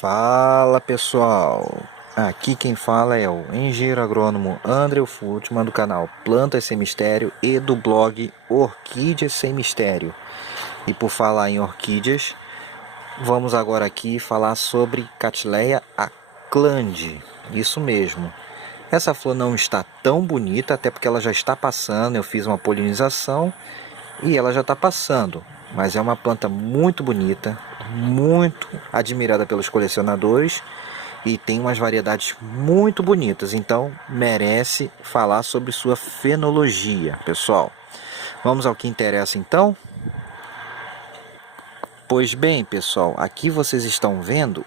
Fala pessoal, aqui quem fala é o engenheiro agrônomo André Futman do canal Plantas Sem Mistério e do blog Orquídeas Sem Mistério. E por falar em orquídeas, vamos agora aqui falar sobre Cattleya aclande, isso mesmo. Essa flor não está tão bonita, até porque ela já está passando, eu fiz uma polinização e ela já está passando. Mas é uma planta muito bonita, muito admirada pelos colecionadores e tem umas variedades muito bonitas, então merece falar sobre sua fenologia, pessoal. Vamos ao que interessa então? Pois bem, pessoal, aqui vocês estão vendo,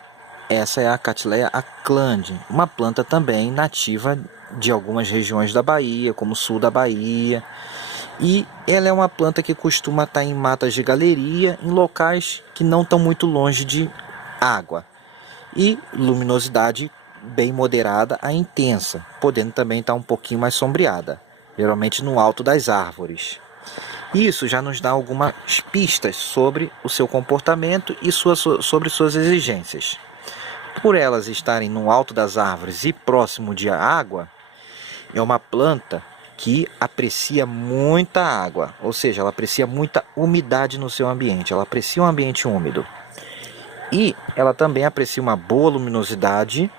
essa é a Cattleya aclande, uma planta também nativa de algumas regiões da Bahia, como o sul da Bahia. E ela é uma planta que costuma estar em matas de galeria, em locais que não estão muito longe de água. E luminosidade bem moderada a intensa, podendo também estar um pouquinho mais sombreada, geralmente no alto das árvores. Isso já nos dá algumas pistas sobre o seu comportamento e sobre suas exigências. Por elas estarem no alto das árvores e próximo de água, é uma planta que aprecia muita água, ou seja, ela aprecia muita umidade no seu ambiente, ela aprecia um ambiente úmido. E ela também aprecia uma boa luminosidade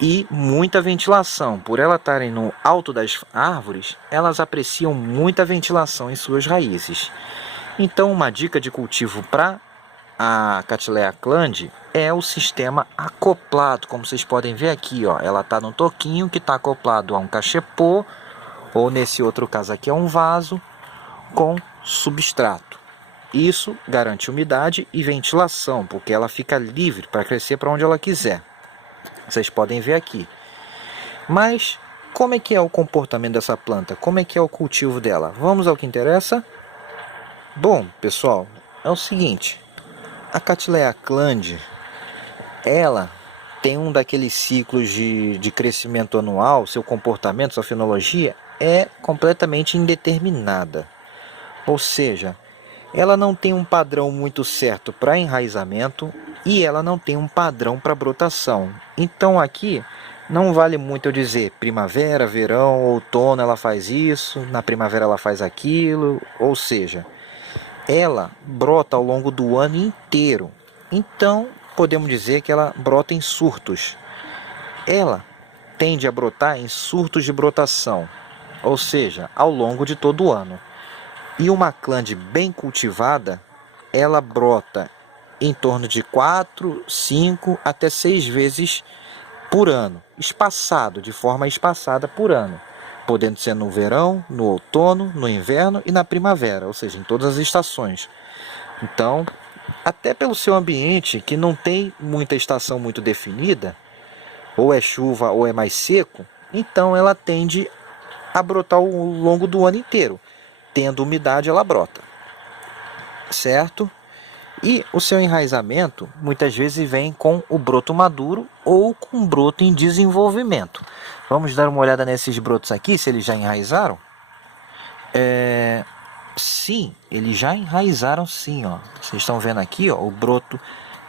e muita ventilação. Por ela estarem no alto das árvores, elas apreciam muita ventilação em suas raízes. Então, uma dica de cultivo para a Cattleya aclande é o sistema acoplado, como vocês podem ver aqui, ó, ela está no toquinho que está acoplado a um cachepô, ou nesse outro caso aqui é um vaso com substrato. Isso garante umidade e ventilação, porque ela fica livre para crescer para onde ela quiser. Vocês podem ver aqui. Mas como é que é o comportamento dessa planta? Como é que é o cultivo dela? Vamos ao que interessa? Bom, pessoal, é o seguinte. A Cattleya aclande, ela tem um daqueles ciclos de crescimento anual, seu comportamento, sua fenologia é completamente indeterminada. Ou seja, ela não tem um padrão muito certo para enraizamento e ela não tem um padrão para brotação. Então aqui não vale muito eu dizer primavera, verão, outono ela faz isso, na primavera ela faz aquilo, ou seja, ela brota ao longo do ano inteiro. Então podemos dizer que ela brota em surtos. Ela tende a brotar em surtos de brotação, ou seja, ao longo de todo o ano. E uma aclande bem cultivada, ela brota em torno de 4, 5 até 6 vezes por ano, de forma espaçada por ano, podendo ser no verão, no outono, no inverno e na primavera, ou seja, em todas as estações. Então, até pelo seu ambiente, que não tem muita estação muito definida, ou é chuva ou é mais seco, então ela tende a brotar ao longo do ano inteiro. Tendo umidade, ela brota, certo? E o seu enraizamento muitas vezes vem com o broto maduro ou com o broto em desenvolvimento. Vamos dar uma olhada nesses brotos aqui, se eles já enraizaram? Sim, eles já enraizaram sim, ó. Vocês estão vendo aqui, ó, o broto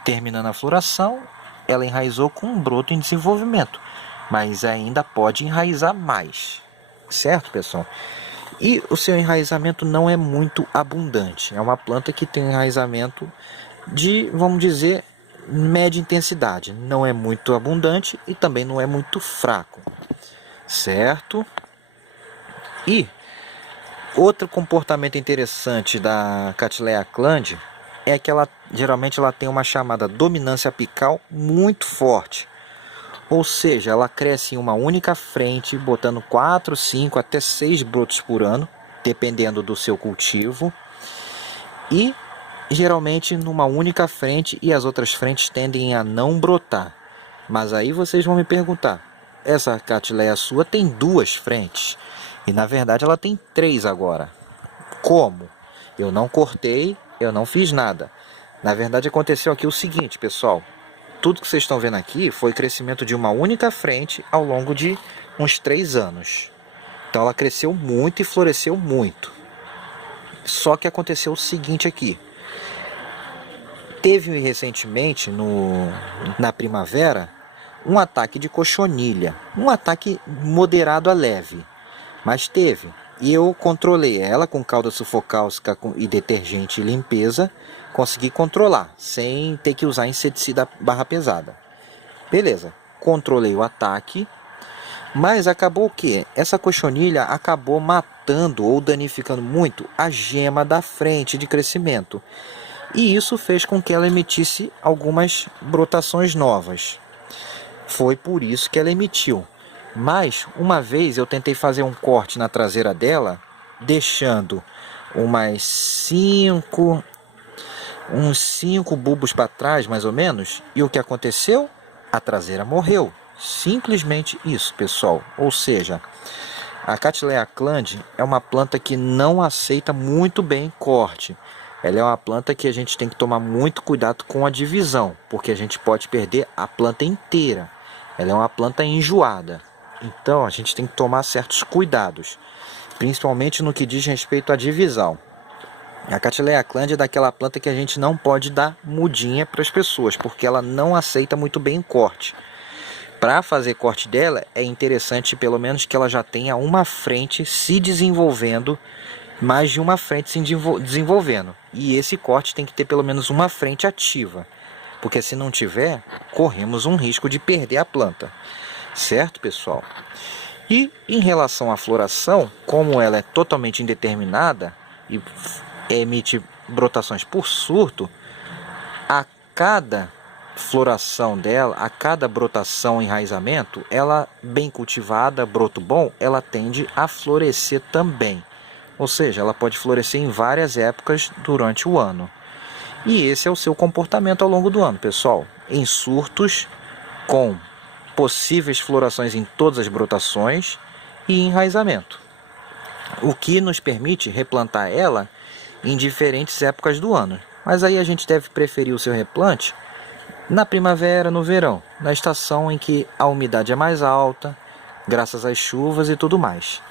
terminando a floração, ela enraizou com um broto em desenvolvimento, mas ainda pode enraizar mais, certo, pessoal? E o seu enraizamento não é muito abundante. É uma planta que tem enraizamento de, vamos dizer, média intensidade. Não é muito abundante e também não é muito fraco. Certo? E outro comportamento interessante da Cattleya aclande é que ela geralmente ela tem uma chamada dominância apical muito forte. Ou seja, ela cresce em uma única frente, botando 4, 5 até 6 brotos por ano, dependendo do seu cultivo. E geralmente numa única frente e as outras frentes tendem a não brotar. Mas aí vocês vão me perguntar, essa Cattleya sua tem 2 frentes e na verdade ela tem 3 agora. Como? Eu não cortei, eu não fiz nada. Na verdade aconteceu aqui o seguinte, pessoal. Tudo que vocês estão vendo aqui foi crescimento de uma única frente ao longo de uns 3 anos. Então ela cresceu muito e floresceu muito. Só que aconteceu o seguinte aqui. Teve recentemente, na primavera, um ataque de cochonilha. Um ataque moderado a leve, mas teve. E eu controlei ela com calda sufocáustica e detergente e limpeza. Consegui controlar, sem ter que usar inseticida barra pesada. Beleza, controlei o ataque. Mas acabou o que? Essa cochonilha acabou matando ou danificando muito a gema da frente de crescimento. E isso fez com que ela emitisse algumas brotações novas. Foi por isso que ela emitiu. Mas uma vez eu tentei fazer um corte na traseira dela, deixando uns 5 bulbos para trás, mais ou menos. E o que aconteceu? A traseira morreu. Simplesmente isso, pessoal. Ou seja, a Cattleya clandre é uma planta que não aceita muito bem corte. Ela é uma planta que a gente tem que tomar muito cuidado com a divisão, porque a gente pode perder a planta inteira. Ela é uma planta enjoada. Então a gente tem que tomar certos cuidados, principalmente no que diz respeito à divisão. A Cattleya clandre é daquela planta que a gente não pode dar mudinha para as pessoas, porque ela não aceita muito bem o corte. Para fazer corte dela, é interessante pelo menos que ela já tenha uma frente se desenvolvendo, mais de uma frente se desenvolvendo. E esse corte tem que ter pelo menos uma frente ativa, porque se não tiver, corremos um risco de perder a planta. Certo, pessoal? E em relação à floração, como ela é totalmente indeterminada e emite brotações por surto, a cada floração dela, a cada brotação e enraizamento, ela bem cultivada, broto bom, ela tende a florescer também. Ou seja, ela pode florescer em várias épocas durante o ano. E esse é o seu comportamento ao longo do ano, pessoal. Em surtos, com possíveis florações em todas as brotações e enraizamento. O que nos permite replantar ela em diferentes épocas do ano. Mas aí a gente deve preferir o seu replante na primavera, no verão, na estação em que a umidade é mais alta, graças às chuvas e tudo mais.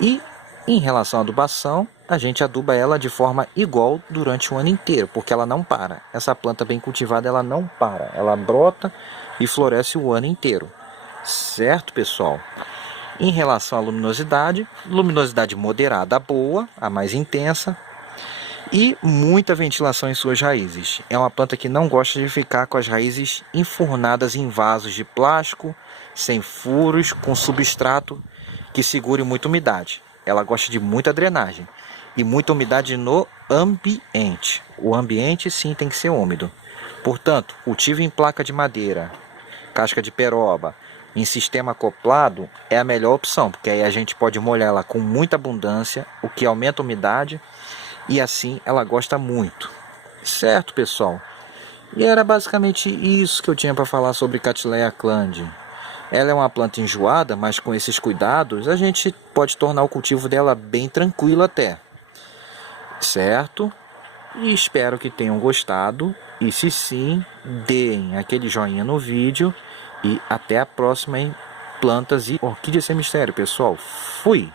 E em relação à adubação, a gente aduba ela de forma igual durante o ano inteiro, porque ela não para. Essa planta bem cultivada, ela não para. Ela brota e floresce o ano inteiro. Certo, pessoal? Em relação à luminosidade, luminosidade moderada a boa, a mais intensa, e muita ventilação em suas raízes. É uma planta que não gosta de ficar com as raízes enfurnadas em vasos de plástico, sem furos, com substrato que segure muita umidade. Ela gosta de muita drenagem e muita umidade no ambiente. O ambiente sim tem que ser úmido. Portanto, cultivo em placa de madeira, casca de peroba, em sistema acoplado é a melhor opção, porque aí a gente pode molhar ela com muita abundância, o que aumenta a umidade e assim ela gosta muito. Certo, pessoal? E era basicamente isso que eu tinha para falar sobre Cattleya clandre. Ela é uma planta enjoada, mas com esses cuidados a gente pode tornar o cultivo dela bem tranquilo até. Certo? E espero que tenham gostado. E se sim, deem aquele joinha no vídeo. E até a próxima em Plantas e Orquídeas Sem Mistério, pessoal. Fui!